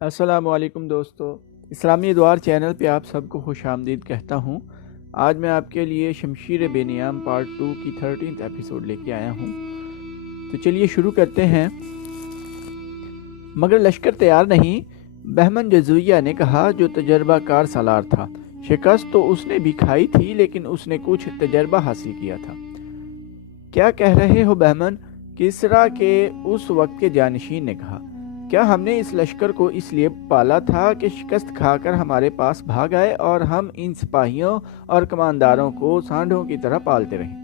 السلام علیکم دوستو، اسلامی ادوار چینل پہ آپ سب کو خوش آمدید کہتا ہوں۔ آج میں آپ کے لیے شمشیر بے نیام پارٹ 2 کی 13th ایپیسوڈ لے کے آیا ہوں، تو چلیے شروع کرتے ہیں۔ مگر لشکر تیار نہیں، بہمن جزویہ نے کہا جو تجربہ کار سالار تھا۔ شکست تو اس نے بھی کھائی تھی لیکن اس نے کچھ تجربہ حاصل کیا تھا۔ کیا کہہ رہے ہو بہمن؟ کسریٰ کے اس وقت کے جانشین نے کہا۔ کیا ہم نے اس لشکر کو اس لیے پالا تھا کہ شکست کھا کر ہمارے پاس بھاگ آئے اور ہم ان سپاہیوں اور کمانداروں کو سانڈوں کی طرح پالتے رہیں؟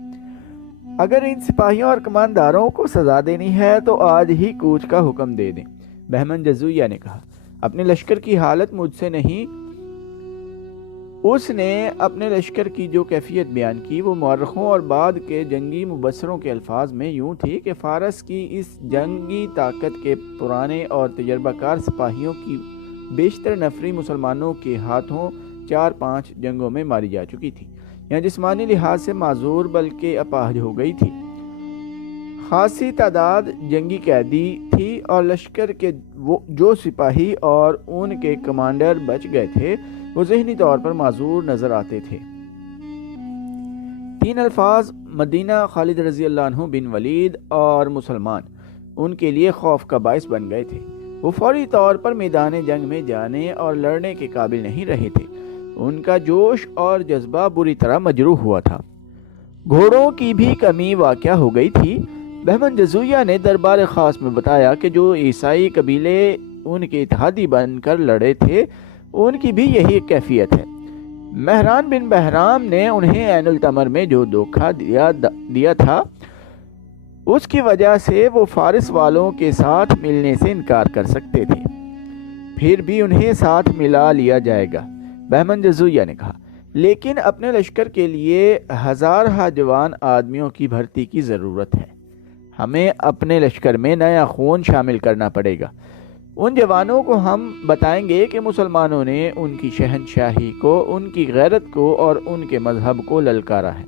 اگر ان سپاہیوں اور کمانداروں کو سزا دینی ہے تو آج ہی کوچ کا حکم دے دیں، بہمن جزویہ نے کہا۔ اپنے لشکر کی حالت مجھ سے نہیں۔ اس نے اپنے لشکر کی جو کیفیت بیان کی وہ مورخوں اور بعد کے جنگی مبصروں کے الفاظ میں یوں تھی کہ فارس کی اس جنگی طاقت کے پرانے اور تجربہ کار سپاہیوں کی بیشتر نفری مسلمانوں کے ہاتھوں 4-5 جنگوں میں ماری جا چکی تھی، یا جسمانی لحاظ سے معذور بلکہ اپاہج ہو گئی تھی۔ خاصی تعداد جنگی قیدی تھی اور لشکر کے جو سپاہی اور ان کے کمانڈر بچ گئے تھے وہ ذہنی طور پر معذور نظر آتے تھے۔ 3 الفاظ مدینہ، خالد رضی اللہ عنہ بن ولید اور مسلمان ان کے لیے خوف کا باعث بن گئے تھے۔ وہ فوری طور پر میدان جنگ میں جانے اور لڑنے کے قابل نہیں رہے تھے۔ ان کا جوش اور جذبہ بری طرح مجروح ہوا تھا۔ گھوڑوں کی بھی کمی واقع ہو گئی تھی۔ بہمن جزویہ نے دربار خاص میں بتایا کہ جو عیسائی قبیلے ان کے اتحادی بن کر لڑے تھے ان کی بھی یہی کیفیت ہے۔ مہران بن بہرام نے انہیں عین التمر میں جو دھوکہ دیا تھا اس کی وجہ سے وہ فارس والوں کے ساتھ ملنے سے انکار کر سکتے تھے، پھر بھی انہیں ساتھ ملا لیا جائے گا، بہمن جزویہ نے کہا۔ لیکن اپنے لشکر کے لیے ہزارہ جوان آدمیوں کی بھرتی کی ضرورت ہے۔ ہمیں اپنے لشکر میں نیا خون شامل کرنا پڑے گا۔ ان جوانوں کو ہم بتائیں گے کہ مسلمانوں نے ان کی شہنشاہی کو، ان کی غیرت کو اور ان کے مذہب کو للکارا ہے۔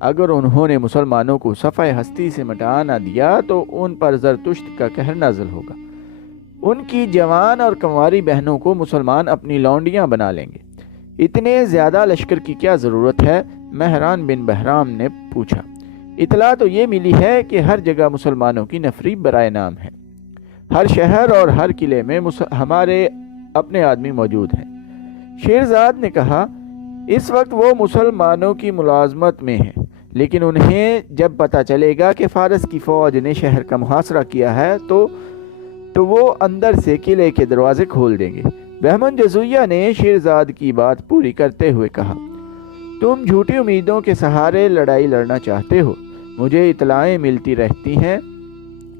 اگر انہوں نے مسلمانوں کو صفحہ ہستی سے مٹا نہ دیا تو ان پر زرتشت کا قہر نازل ہوگا۔ ان کی جوان اور کنواری بہنوں کو مسلمان اپنی لونڈیاں بنا لیں گے۔ اتنے زیادہ لشکر کی کیا ضرورت ہے؟ مہران بن بہرام نے پوچھا۔ اطلاع تو یہ ملی ہے کہ ہر جگہ مسلمانوں کی نفری برائے نام ہے۔ ہر شہر اور ہر قلعے میں ہمارے اپنے آدمی موجود ہیں۔ شیرزاد نے کہا، اس وقت وہ مسلمانوں کی ملازمت میں ہیں، لیکن انہیں جب پتہ چلے گا کہ فارس کی فوج نے شہر کا محاصرہ کیا ہے تو وہ اندر سے قلعے کے دروازے کھول دیں گے۔ بہمن جزویہ نے شیرزاد کی بات پوری کرتے ہوئے کہا، تم جھوٹی امیدوں کے سہارے لڑائی لڑنا چاہتے ہو۔ مجھے اطلاعیں ملتی رہتی ہیں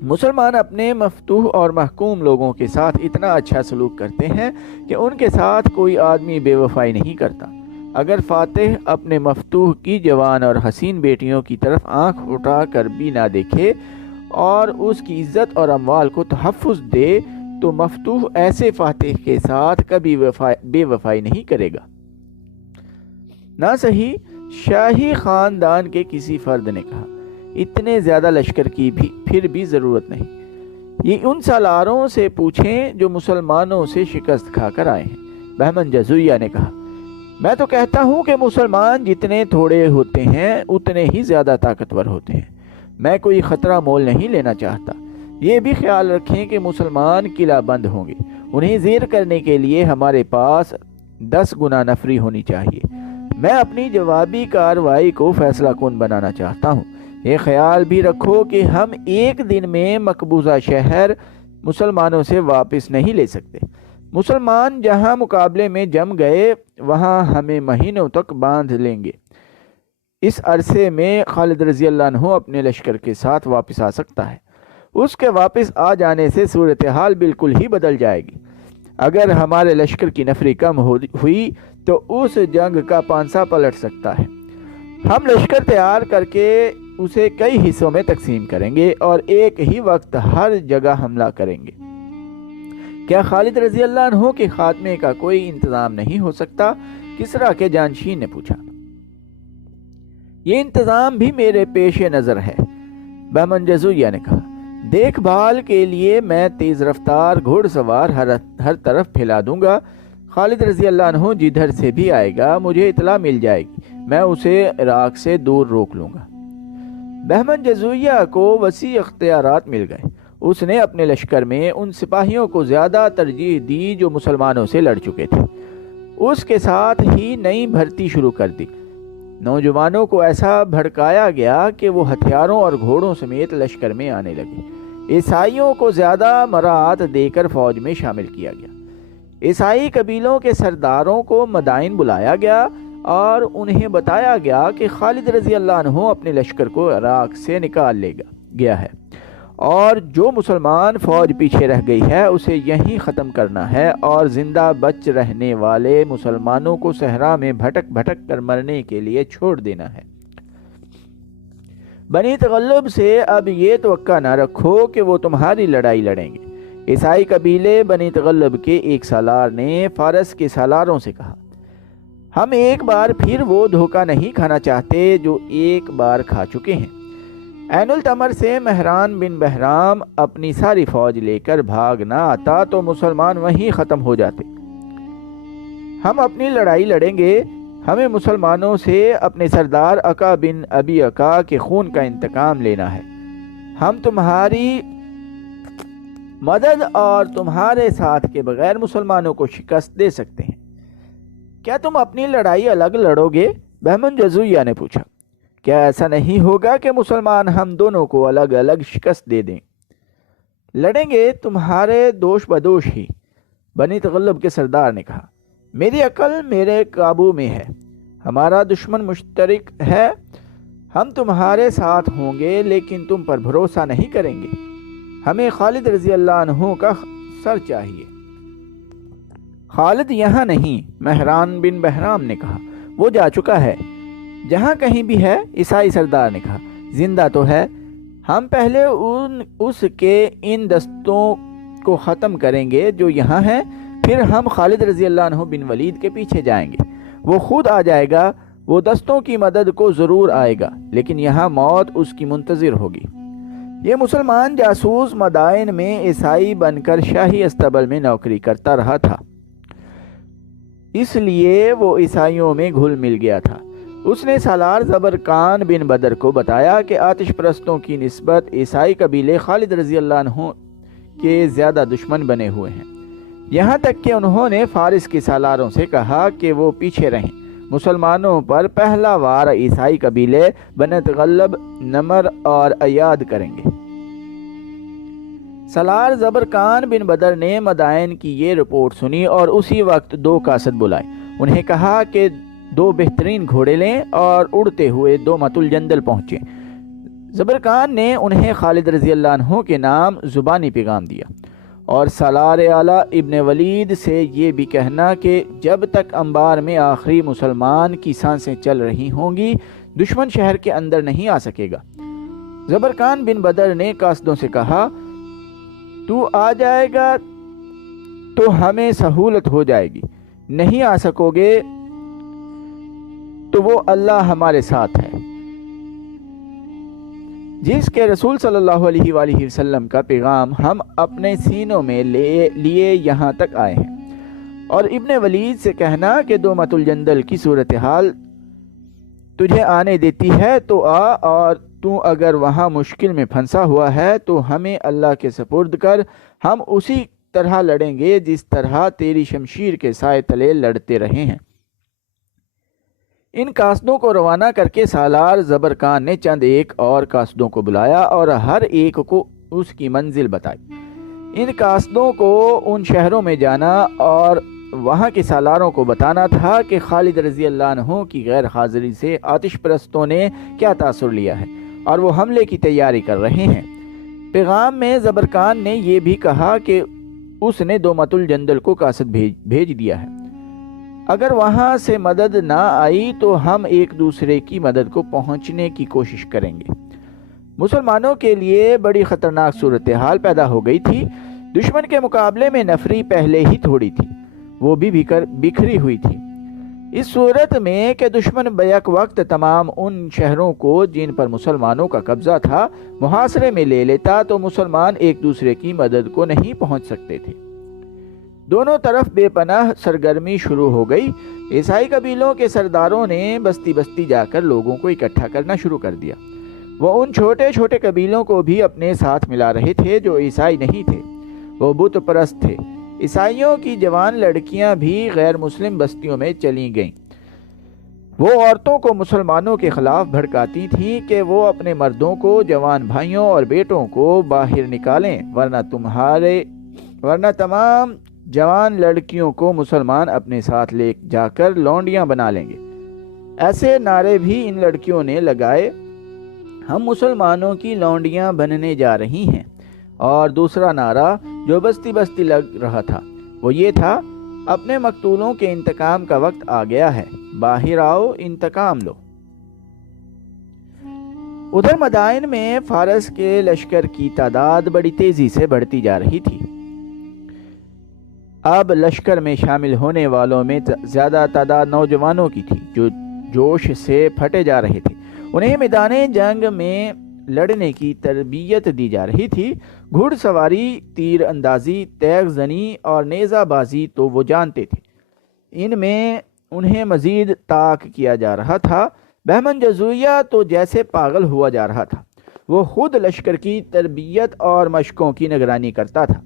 مسلمان اپنے مفتوح اور محکوم لوگوں کے ساتھ اتنا اچھا سلوک کرتے ہیں کہ ان کے ساتھ کوئی آدمی بے وفائی نہیں کرتا۔ اگر فاتح اپنے مفتوح کی جوان اور حسین بیٹیوں کی طرف آنکھ اٹھا کر بھی نہ دیکھے اور اس کی عزت اور اموال کو تحفظ دے تو مفتوح ایسے فاتح کے ساتھ کبھی بے وفائی نہیں کرے گا۔ نہ صحیح، شاہی خاندان کے کسی فرد نے کہا، اتنے زیادہ لشکر کی بھی پھر بھی ضرورت نہیں۔ یہ ان سالاروں سے پوچھیں جو مسلمانوں سے شکست کھا کر آئے ہیں، بہمن جزویہ نے کہا۔ میں تو کہتا ہوں کہ مسلمان جتنے تھوڑے ہوتے ہیں اتنے ہی زیادہ طاقتور ہوتے ہیں۔ میں کوئی خطرہ مول نہیں لینا چاہتا۔ یہ بھی خیال رکھیں کہ مسلمان قلعہ بند ہوں گے۔ انہیں زیر کرنے کے لیے ہمارے پاس 10 گنا نفری ہونی چاہیے۔ میں اپنی جوابی کارروائی کو فیصلہ کن بنانا چاہتا ہوں۔ یہ خیال بھی رکھو کہ ہم ایک دن میں مقبوضہ شہر مسلمانوں سے واپس نہیں لے سکتے۔ مسلمان جہاں مقابلے میں جم گئے وہاں ہمیں مہینوں تک باندھ لیں گے۔ اس عرصے میں خالد رضی اللہ عنہ اپنے لشکر کے ساتھ واپس آ سکتا ہے۔ اس کے واپس آ جانے سے صورتحال بالکل ہی بدل جائے گی۔ اگر ہمارے لشکر کی نفری کم ہوئی تو اس جنگ کا پانسا پلٹ سکتا ہے۔ ہم لشکر تیار کر کے اسے کئی حصوں میں تقسیم کریں گے اور ایک ہی وقت ہر جگہ حملہ کریں گے۔ کیا خالد رضی اللہ عنہ کے خاتمے کا کوئی انتظام نہیں ہو سکتا؟ کسریٰ کے جانشین نے پوچھا۔ یہ انتظام بھی میرے پیش نظر ہے، بہمن جزویہ نے کہا۔ دیکھ بھال کے لیے میں تیز رفتار گھوڑ سوار ہر طرف پھیلا دوں گا۔ خالد رضی اللہ عنہ جدھر سے بھی آئے گا مجھے اطلاع مل جائے گی، میں اسے عراق سے دور روک لوں گا۔ بہمن جزویہ کو وسیع اختیارات مل گئے۔ اس نے اپنے لشکر میں ان سپاہیوں کو زیادہ ترجیح دی جو مسلمانوں سے لڑ چکے تھے۔ اس کے ساتھ ہی نئی بھرتی شروع کر دی۔ نوجوانوں کو ایسا بھڑکایا گیا کہ وہ ہتھیاروں اور گھوڑوں سمیت لشکر میں آنے لگے۔ عیسائیوں کو زیادہ مراعات دے کر فوج میں شامل کیا گیا۔ عیسائی قبیلوں کے سرداروں کو مدائن بلایا گیا اور انہیں بتایا گیا کہ خالد رضی اللہ عنہ اپنے لشکر کو عراق سے نکال لے گیا ہے اور جو مسلمان فوج پیچھے رہ گئی ہے اسے یہیں ختم کرنا ہے اور زندہ بچ رہنے والے مسلمانوں کو صحرا میں بھٹک بھٹک کر مرنے کے لیے چھوڑ دینا ہے۔ بنی تغلب سے اب یہ توقع نہ رکھو کہ وہ تمہاری لڑائی لڑیں گے۔ عیسائی قبیلے بنی تغلب کے ایک سالار نے فارس کے سالاروں سے کہا، ہم ایک بار پھر وہ دھوکہ نہیں کھانا چاہتے جو ایک بار کھا چکے ہیں۔ عین التمر سے مہران بن بہرام اپنی ساری فوج لے کر بھاگ نہ آتا تو مسلمان وہیں ختم ہو جاتے۔ ہم اپنی لڑائی لڑیں گے، ہمیں مسلمانوں سے اپنے سردار عقا بن ابی عقا کے خون کا انتقام لینا ہے۔ ہم تمہاری مدد اور تمہارے ساتھ کے بغیر مسلمانوں کو شکست دے سکتے ہیں۔ کیا تم اپنی لڑائی الگ لڑو گے؟ بہمن جزویہ نے پوچھا۔ کیا ایسا نہیں ہوگا کہ مسلمان ہم دونوں کو الگ الگ شکست دے دیں؟ لڑیں گے تمہارے دوش بدوش ہی، بنی تغلب کے سردار نے کہا۔ میری عقل میرے قابو میں ہے، ہمارا دشمن مشترک ہے، ہم تمہارے ساتھ ہوں گے لیکن تم پر بھروسہ نہیں کریں گے۔ ہمیں خالد رضی اللہ عنہ کا سر چاہیے۔ خالد یہاں نہیں، مہران بن بہرام نے کہا، وہ جا چکا ہے۔ جہاں کہیں بھی ہے، عیسائی سردار نے کہا، زندہ تو ہے۔ ہم پہلے اس کے ان دستوں کو ختم کریں گے جو یہاں ہیں، پھر ہم خالد رضی اللہ عنہ بن ولید کے پیچھے جائیں گے۔ وہ خود آ جائے گا، وہ دستوں کی مدد کو ضرور آئے گا، لیکن یہاں موت اس کی منتظر ہوگی۔ یہ مسلمان جاسوس مدائن میں عیسائی بن کر شاہی استبل میں نوکری کرتا رہا تھا، اس لیے وہ عیسائیوں میں گھل مل گیا تھا۔ اس نے سالار زبرقان بن بدر کو بتایا کہ آتش پرستوں کی نسبت عیسائی قبیلے خالد رضی اللہ عنہ کے زیادہ دشمن بنے ہوئے ہیں، یہاں تک کہ انہوں نے فارس کے سالاروں سے کہا کہ وہ پیچھے رہیں۔ مسلمانوں پر پہلا وار عیسائی قبیلے بنی تغلب، نمر اور ایاد کریں گے۔ سالار زبرقان بن بدر نے مدائن کی یہ رپورٹ سنی اور اسی وقت 2 قاصد بلائے۔ انہیں کہا کہ 2 بہترین گھوڑے لیں اور اڑتے ہوئے دومت الجندل پہنچیں۔ زبرقان نے انہیں خالد رضی اللہ عنہ کے نام زبانی پیغام دیا اور سالار اعلیٰ ابن ولید سے یہ بھی کہنا کہ جب تک انبار میں آخری مسلمان کی سانسیں چل رہی ہوں گی دشمن شہر کے اندر نہیں آ سکے گا۔ زبرقان بن بدر نے قاصدوں سے کہا، تو آ جائے گا تو ہمیں سہولت ہو جائے گی، نہیں آ سکو گے تو وہ اللہ ہمارے ساتھ ہے۔ جس کے رسول صلی اللہ علیہ وآلہ وسلم کا پیغام ہم اپنے سینوں میں لیے یہاں تک آئے ہیں۔ اور ابن ولید سے کہنا کہ دومت الجندل کی صورتحال تجھے آنے دیتی ہے تو آ، اور تو اگر وہاں مشکل میں پھنسا ہوا ہے تو ہمیں اللہ کے سپرد کر، ہم اسی طرح لڑیں گے جس طرح تیری شمشیر کے سائے تلے لڑتے رہے ہیں۔ ان قاصدوں کو روانہ کر کے سالار زبرقان نے چند ایک اور قاصدوں کو بلایا اور ہر ایک کو اس کی منزل بتائی۔ ان قاصدوں کو ان شہروں میں جانا اور وہاں کے سالاروں کو بتانا تھا کہ خالد رضی اللہ عنہ کی غیر حاضری سے آتش پرستوں نے کیا تاثر لیا ہے اور وہ حملے کی تیاری کر رہے ہیں۔ پیغام میں زبرقان نے یہ بھی کہا کہ اس نے دومت الجندل کو قاصد بھیج دیا ہے، اگر وہاں سے مدد نہ آئی تو ہم ایک دوسرے کی مدد کو پہنچنے کی کوشش کریں گے۔ مسلمانوں کے لیے بڑی خطرناک صورتحال پیدا ہو گئی تھی۔ دشمن کے مقابلے میں نفری پہلے ہی تھوڑی تھی، وہ بھی بکھری ہوئی تھی۔ اس صورت میں کہ دشمن بیک وقت تمام ان شہروں کو جن پر مسلمانوں کا قبضہ تھا محاصرے میں لے لیتا تو مسلمان ایک دوسرے کی مدد کو نہیں پہنچ سکتے تھے۔ دونوں طرف بے پناہ سرگرمی شروع ہو گئی۔ عیسائی قبیلوں کے سرداروں نے بستی بستی جا کر لوگوں کو اکٹھا کرنا شروع کر دیا۔ وہ ان چھوٹے چھوٹے قبیلوں کو بھی اپنے ساتھ ملا رہے تھے جو عیسائی نہیں تھے، وہ بت پرست تھے۔ عیسائیوں کی جوان لڑکیاں بھی غیر مسلم بستیوں میں چلی گئیں۔ وہ عورتوں کو مسلمانوں کے خلاف بھڑکاتی تھیں کہ وہ اپنے مردوں کو، جوان بھائیوں اور بیٹوں کو باہر نکالیں، ورنہ تمام جوان لڑکیوں کو مسلمان اپنے ساتھ لے جا کر لونڈیاں بنا لیں گے۔ ایسے نعرے بھی ان لڑکیوں نے لگائے، ہم مسلمانوں کی لونڈیاں بننے جا رہی ہیں۔ اور دوسرا نعرہ جو بستی بستی لگ رہا تھا وہ یہ تھا، اپنے مقتولوں کے انتقام کا وقت آ گیا ہے، باہر آؤ، انتقام لو۔ ادھر مدائن میں فارس کے لشکر کی تعداد بڑی تیزی سے بڑھتی جا رہی تھی۔ اب لشکر میں شامل ہونے والوں میں زیادہ تعداد نوجوانوں کی تھی جو جوش سے پھٹے جا رہے تھے۔ انہیں میدان جنگ میں لڑنے کی تربیت دی جا رہی تھی۔ گھڑ سواری، تیر اندازی، تیغ زنی اور نیزہ بازی تو وہ جانتے تھے، ان میں انہیں مزید طاق کیا جا رہا تھا۔ بہمن جزویہ تو جیسے پاگل ہوا جا رہا تھا، وہ خود لشکر کی تربیت اور مشقوں کی نگرانی کرتا تھا۔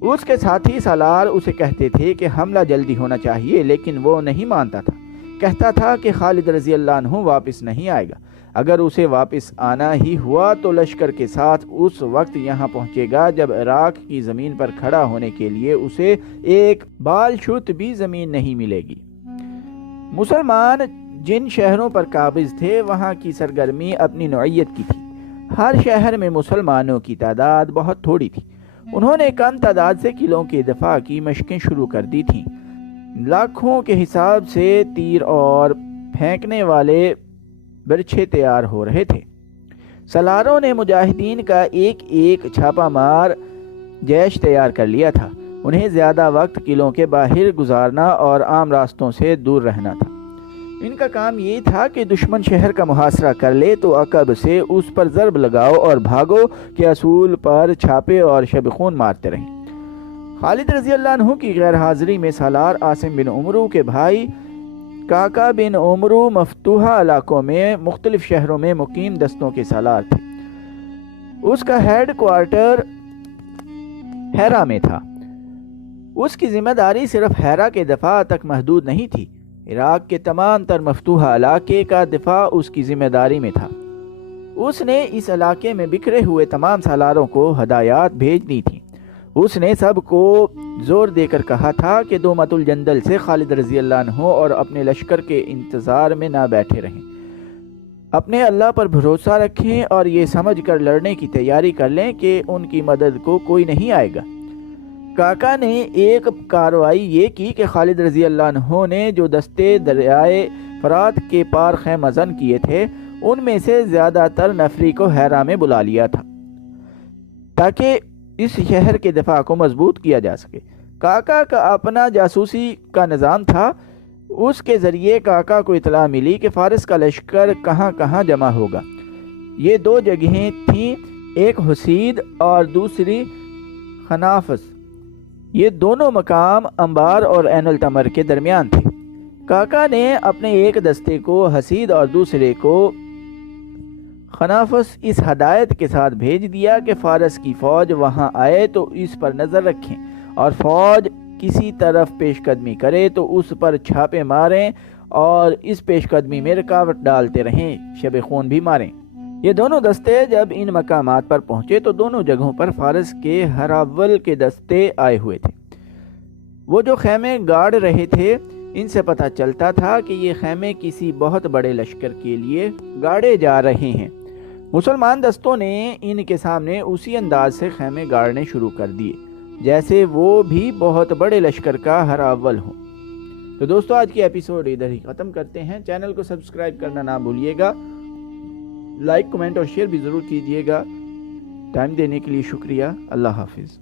اس کے ساتھی سالار اسے کہتے تھے کہ حملہ جلدی ہونا چاہیے، لیکن وہ نہیں مانتا تھا۔ کہتا تھا کہ خالد رضی اللہ عنہ واپس نہیں آئے گا، اگر اسے واپس آنا ہی ہوا تو لشکر کے ساتھ اس وقت یہاں پہنچے گا جب عراق کی زمین پر کھڑا ہونے کے لیے اسے ایک بال شت بھی زمین نہیں ملے گی۔ مسلمان جن شہروں پر قابض تھے وہاں کی سرگرمی اپنی نوعیت کی تھی۔ ہر شہر میں مسلمانوں کی تعداد بہت تھوڑی تھی۔ انہوں نے کم تعداد سے قلعوں کے دفاع کی مشقیں شروع کر دی تھیں۔ لاکھوں کے حساب سے تیر اور پھینکنے والے برچھے تیار ہو رہے تھے۔ سالاروں نے مجاہدین کا ایک ایک چھاپا مار جیش تیار کر لیا تھا۔ انہیں زیادہ وقت قلعوں کے باہر گزارنا اور عام راستوں سے دور رہنا تھا۔ ان کا کام یہ تھا کہ دشمن شہر کا محاصرہ کر لے تو عقب سے اس پر ضرب لگاؤ اور بھاگو کے اصول پر چھاپے اور شب خون مارتے رہیں۔ خالد رضی اللہ عنہ کی غیر حاضری میں سالار عاصم بن عمرو کے بھائی کاکا بن عمرو مفتوحہ علاقوں میں مختلف شہروں میں مقیم دستوں کے سالار تھے۔ اس کا ہیڈ کوارٹر ہیرا میں تھا۔ اس کی ذمہ داری صرف ہیرا کے دفاع تک محدود نہیں تھی، عراق کے تمام تر مفتوحہ علاقے کا دفاع اس کی ذمہ داری میں تھا۔ اس نے اس علاقے میں بکھرے ہوئے تمام سالاروں کو ہدایات بھیجنی تھیں۔ اس نے سب کو زور دے کر کہا تھا کہ دومت الجندل سے خالد رضی اللہ عنہ اور اپنے لشکر کے انتظار میں نہ بیٹھے رہیں، اپنے اللہ پر بھروسہ رکھیں اور یہ سمجھ کر لڑنے کی تیاری کر لیں کہ ان کی مدد کو کوئی نہیں آئے گا۔ کاکا نے ایک کارروائی یہ کی کہ خالد رضی اللہ عنہ نے جو دستے دریائے فرات کے پار خیمہ زن کیے تھے ان میں سے زیادہ تر نفری کو ہیرا میں بلا لیا تھا تاکہ اس شہر کے دفاع کو مضبوط کیا جا سکے۔ کاکا کا اپنا جاسوسی کا نظام تھا۔ اس کے ذریعے کاکا کو اطلاع ملی کہ فارس کا لشکر کہاں کہاں جمع ہوگا۔ یہ دو جگہیں تھیں، ایک حسید اور دوسری خنافس۔ یہ دونوں مقام انبار اور عین التمر کے درمیان تھے۔ کاکا نے اپنے ایک دستے کو حسید اور دوسرے کو خنافس اس ہدایت کے ساتھ بھیج دیا کہ فارس کی فوج وہاں آئے تو اس پر نظر رکھیں اور فوج کسی طرف پیش قدمی کرے تو اس پر چھاپے ماریں اور اس پیش قدمی میں رکاوٹ ڈالتے رہیں، شب خون بھی ماریں۔ یہ دونوں دستے جب ان مقامات پر پہنچے تو دونوں جگہوں پر فارس کے ہراول کے دستے آئے ہوئے تھے۔ وہ جو خیمے گاڑ رہے تھے ان سے پتہ چلتا تھا کہ یہ خیمے کسی بہت بڑے لشکر کے لیے گاڑے جا رہے ہیں۔ مسلمان دستوں نے ان کے سامنے اسی انداز سے خیمے گاڑنے شروع کر دیے جیسے وہ بھی بہت بڑے لشکر کا ہراول ہوں۔ تو دوستو آج کی ایپیسوڈ ادھر ہی ختم کرتے ہیں۔ چینل کو سبسکرائب کرنا نہ بھولیے گا، لائک، کمنٹ اور شیئر بھی ضرور کیجیے گا۔ ٹائم دینے کے لیے شکریہ۔ اللہ حافظ۔